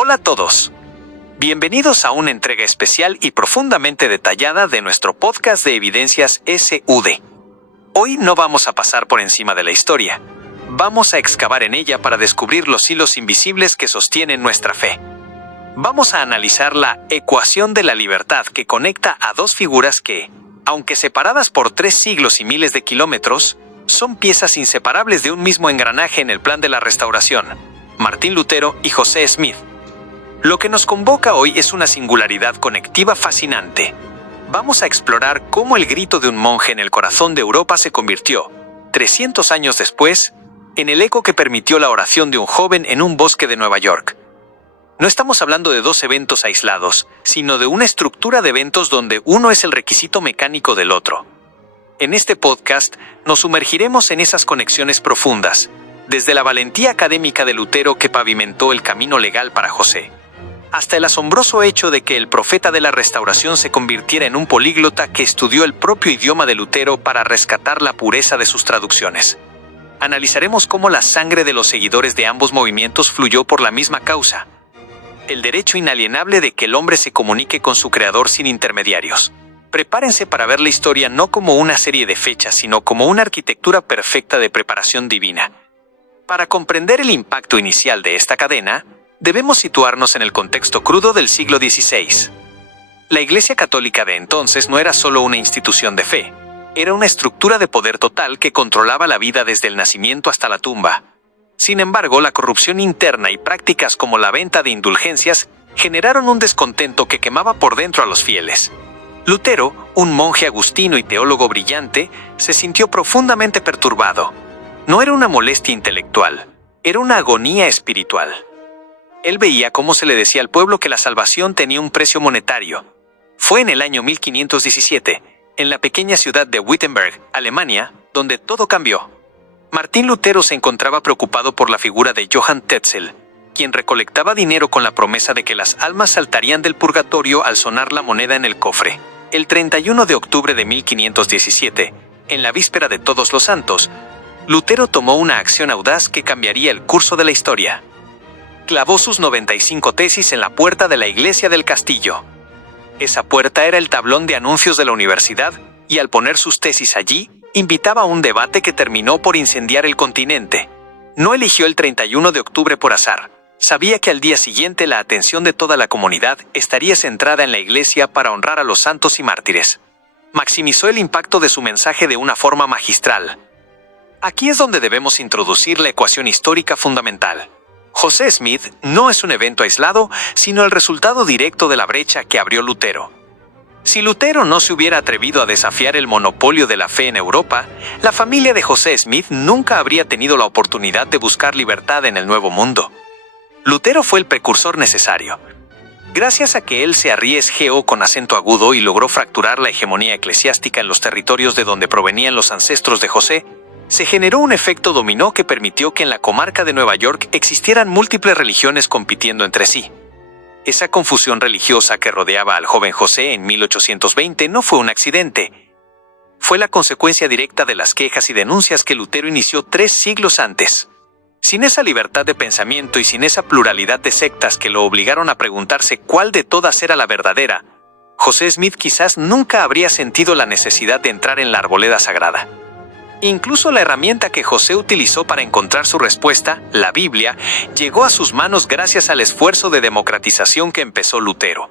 Hola a todos. Bienvenidos a una entrega especial y profundamente detallada de nuestro podcast de evidencias SUD. Hoy no vamos a pasar por encima de la historia. Vamos a excavar en ella para descubrir los hilos invisibles que sostienen nuestra fe. Vamos a analizar la ecuación de la libertad que conecta a dos figuras que, aunque separadas por 3 siglos y miles de kilómetros, son piezas inseparables de un mismo engranaje en el plan de la restauración: Martín Lutero y José Smith. Lo que nos convoca hoy es una singularidad conectiva fascinante. Vamos a explorar cómo el grito de un monje en el corazón de Europa se convirtió, 300 años después, en el eco que permitió la oración de un joven en un bosque de Nueva York. No estamos hablando de 2 eventos aislados, sino de una estructura de eventos donde uno es el requisito mecánico del otro. En este podcast nos sumergiremos en esas conexiones profundas, desde la valentía académica de Lutero que pavimentó el camino legal para José, hasta el asombroso hecho de que el profeta de la restauración se convirtiera en un políglota que estudió el propio idioma de Lutero para rescatar la pureza de sus traducciones. Analizaremos cómo la sangre de los seguidores de ambos movimientos fluyó por la misma causa: el derecho inalienable de que el hombre se comunique con su creador sin intermediarios. Prepárense para ver la historia no como una serie de fechas, sino como una arquitectura perfecta de preparación divina. Para comprender el impacto inicial de esta cadena, debemos situarnos en el contexto crudo del siglo XVI. La Iglesia Católica de entonces no era solo una institución de fe, era una estructura de poder total que controlaba la vida desde el nacimiento hasta la tumba. Sin embargo, la corrupción interna y prácticas como la venta de indulgencias generaron un descontento que quemaba por dentro a los fieles. Lutero, un monje agustino y teólogo brillante, se sintió profundamente perturbado. No era una molestia intelectual, era una agonía espiritual. Él veía cómo se le decía al pueblo que la salvación tenía un precio monetario. Fue en el año 1517, en la pequeña ciudad de Wittenberg, Alemania, donde todo cambió. Martín Lutero se encontraba preocupado por la figura de Johann Tetzel, quien recolectaba dinero con la promesa de que las almas saltarían del purgatorio al sonar la moneda en el cofre. El 31 de octubre de 1517, en la víspera de Todos los Santos, Lutero tomó una acción audaz que cambiaría el curso de la historia. Clavó sus 95 tesis en la puerta de la iglesia del castillo. Esa puerta era el tablón de anuncios de la universidad, y al poner sus tesis allí, invitaba a un debate que terminó por incendiar el continente. No eligió el 31 de octubre por azar. Sabía que al día siguiente la atención de toda la comunidad estaría centrada en la iglesia para honrar a los santos y mártires. Maximizó el impacto de su mensaje de una forma magistral. Aquí es donde debemos introducir la ecuación histórica fundamental. José Smith no es un evento aislado, sino el resultado directo de la brecha que abrió Lutero. Si Lutero no se hubiera atrevido a desafiar el monopolio de la fe en Europa, la familia de José Smith nunca habría tenido la oportunidad de buscar libertad en el Nuevo Mundo. Lutero fue el precursor necesario. Gracias a que él se arriesgó con acento agudo y logró fracturar la hegemonía eclesiástica en los territorios de donde provenían los ancestros de José, se generó un efecto dominó que permitió que en la comarca de Nueva York existieran múltiples religiones compitiendo entre sí. Esa confusión religiosa que rodeaba al joven José en 1820 no fue un accidente. Fue la consecuencia directa de las quejas y denuncias que Lutero inició 3 siglos antes. Sin esa libertad de pensamiento y sin esa pluralidad de sectas que lo obligaron a preguntarse cuál de todas era la verdadera, José Smith quizás nunca habría sentido la necesidad de entrar en la arboleda sagrada. Incluso la herramienta que José utilizó para encontrar su respuesta, la Biblia, llegó a sus manos gracias al esfuerzo de democratización que empezó Lutero.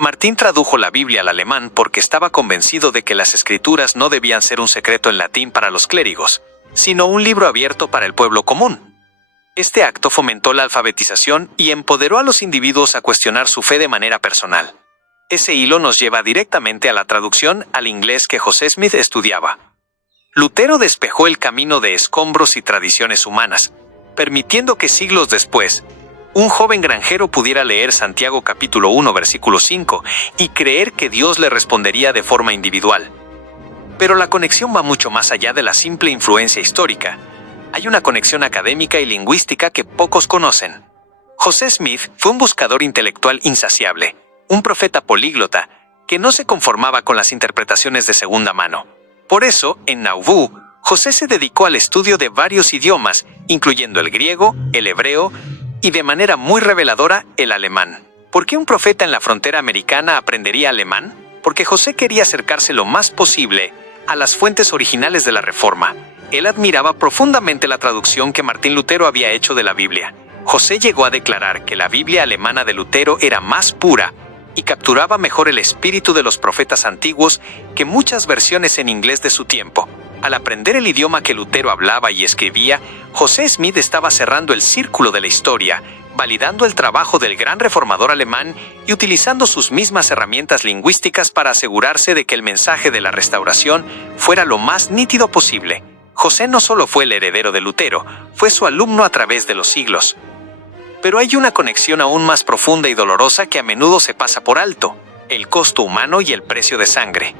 Martín tradujo la Biblia al alemán porque estaba convencido de que las escrituras no debían ser un secreto en latín para los clérigos, sino un libro abierto para el pueblo común. Este acto fomentó la alfabetización y empoderó a los individuos a cuestionar su fe de manera personal. Ese hilo nos lleva directamente a la traducción al inglés que José Smith estudiaba. Lutero despejó el camino de escombros y tradiciones humanas, permitiendo que siglos después, un joven granjero pudiera leer Santiago capítulo 1 versículo 5 y creer que Dios le respondería de forma individual. Pero la conexión va mucho más allá de la simple influencia histórica. Hay una conexión académica y lingüística que pocos conocen. José Smith fue un buscador intelectual insaciable, un profeta políglota, que no se conformaba con las interpretaciones de segunda mano. Por eso, en Nauvoo, José se dedicó al estudio de varios idiomas, incluyendo el griego, el hebreo y de manera muy reveladora, el alemán. ¿Por qué un profeta en la frontera americana aprendería alemán? Porque José quería acercarse lo más posible a las fuentes originales de la Reforma. Él admiraba profundamente la traducción que Martín Lutero había hecho de la Biblia. José llegó a declarar que la Biblia alemana de Lutero era más pura y capturaba mejor el espíritu de los profetas antiguos que muchas versiones en inglés de su tiempo. Al aprender el idioma que Lutero hablaba y escribía, José Smith estaba cerrando el círculo de la historia, validando el trabajo del gran reformador alemán y utilizando sus mismas herramientas lingüísticas para asegurarse de que el mensaje de la restauración fuera lo más nítido posible. José no solo fue el heredero de Lutero, fue su alumno a través de los siglos. Pero hay una conexión aún más profunda y dolorosa que a menudo se pasa por alto: el costo humano y el precio de sangre.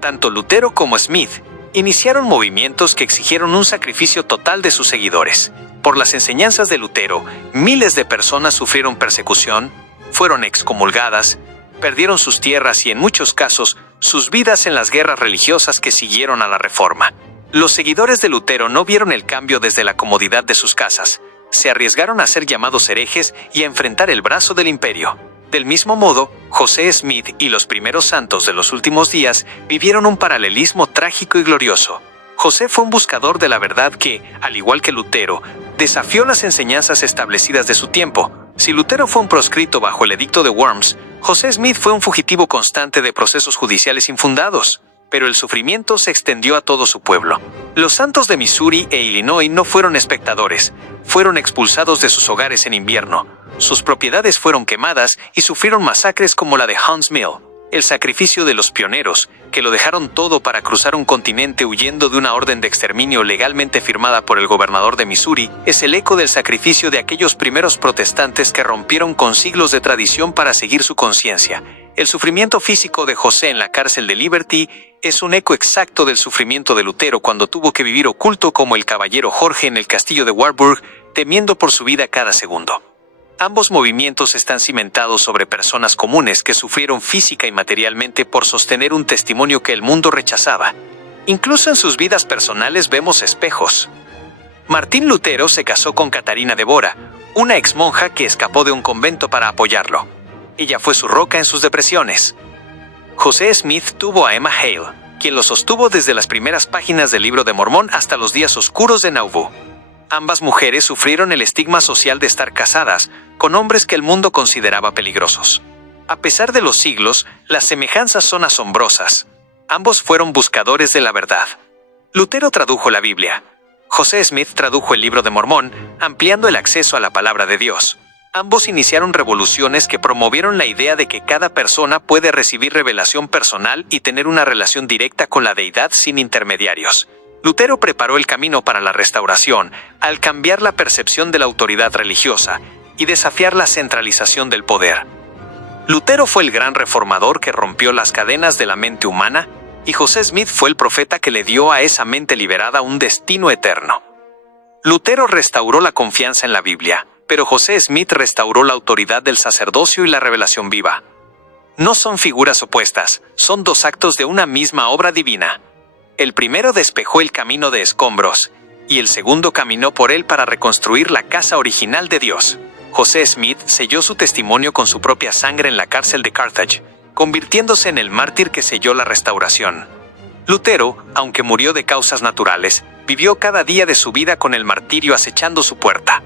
Tanto Lutero como Smith iniciaron movimientos que exigieron un sacrificio total de sus seguidores. Por las enseñanzas de Lutero, miles de personas sufrieron persecución, fueron excomulgadas, perdieron sus tierras y en muchos casos sus vidas en las guerras religiosas que siguieron a la Reforma. Los seguidores de Lutero no vieron el cambio desde la comodidad de sus casas. Se arriesgaron a ser llamados herejes y a enfrentar el brazo del imperio. Del mismo modo, José Smith y los primeros santos de los últimos días vivieron un paralelismo trágico y glorioso. José fue un buscador de la verdad que, al igual que Lutero, desafió las enseñanzas establecidas de su tiempo. Si Lutero fue un proscrito bajo el edicto de Worms, José Smith fue un fugitivo constante de procesos judiciales infundados. Pero el sufrimiento se extendió a todo su pueblo. Los santos de Missouri e Illinois no fueron espectadores, fueron expulsados de sus hogares en invierno. Sus propiedades fueron quemadas y sufrieron masacres como la de Hunts Mill. El sacrificio de los pioneros, que lo dejaron todo para cruzar un continente huyendo de una orden de exterminio legalmente firmada por el gobernador de Missouri, es el eco del sacrificio de aquellos primeros protestantes que rompieron con siglos de tradición para seguir su conciencia. El sufrimiento físico de José en la cárcel de Liberty es un eco exacto del sufrimiento de Lutero cuando tuvo que vivir oculto como el caballero Jorge en el castillo de Warburg, temiendo por su vida cada segundo. Ambos movimientos están cimentados sobre personas comunes que sufrieron física y materialmente por sostener un testimonio que el mundo rechazaba. Incluso en sus vidas personales vemos espejos. Martín Lutero se casó con Catarina de Bora, una exmonja que escapó de un convento para apoyarlo. Ella fue su roca en sus depresiones. José Smith tuvo a Emma Hale, quien lo sostuvo desde las primeras páginas del Libro de Mormón hasta los días oscuros de Nauvoo. Ambas mujeres sufrieron el estigma social de estar casadas con hombres que el mundo consideraba peligrosos. A pesar de los siglos, las semejanzas son asombrosas. Ambos fueron buscadores de la verdad. Lutero tradujo la Biblia. José Smith tradujo el Libro de Mormón, ampliando el acceso a la palabra de Dios. Ambos iniciaron revoluciones que promovieron la idea de que cada persona puede recibir revelación personal y tener una relación directa con la deidad sin intermediarios. Lutero preparó el camino para la restauración al cambiar la percepción de la autoridad religiosa y desafiar la centralización del poder. Lutero fue el gran reformador que rompió las cadenas de la mente humana, y José Smith fue el profeta que le dio a esa mente liberada un destino eterno. Lutero restauró la confianza en la Biblia, pero José Smith restauró la autoridad del sacerdocio y la revelación viva. No son figuras opuestas, son dos actos de una misma obra divina. El primero despejó el camino de escombros, y el segundo caminó por él para reconstruir la casa original de Dios. José Smith selló su testimonio con su propia sangre en la cárcel de Carthage, convirtiéndose en el mártir que selló la restauración. Lutero, aunque murió de causas naturales, vivió cada día de su vida con el martirio acechando su puerta.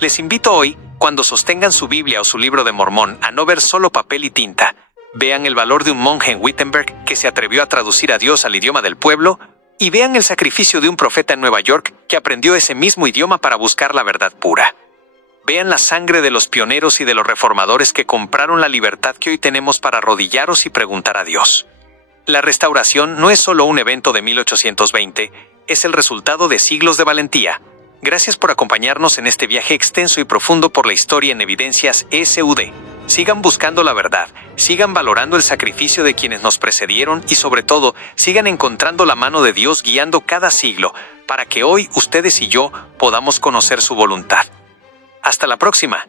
Les invito hoy, cuando sostengan su Biblia o su Libro de Mormón, a no ver solo papel y tinta. Vean el valor de un monje en Wittenberg que se atrevió a traducir a Dios al idioma del pueblo, y vean el sacrificio de un profeta en Nueva York que aprendió ese mismo idioma para buscar la verdad pura. Vean la sangre de los pioneros y de los reformadores que compraron la libertad que hoy tenemos para arrodillaros y preguntar a Dios. La restauración no es solo un evento de 1820, es el resultado de siglos de valentía. Gracias por acompañarnos en este viaje extenso y profundo por la historia en Evidencias SUD. Sigan buscando la verdad, sigan valorando el sacrificio de quienes nos precedieron y sobre todo, sigan encontrando la mano de Dios guiando cada siglo para que hoy ustedes y yo podamos conocer su voluntad. Hasta la próxima.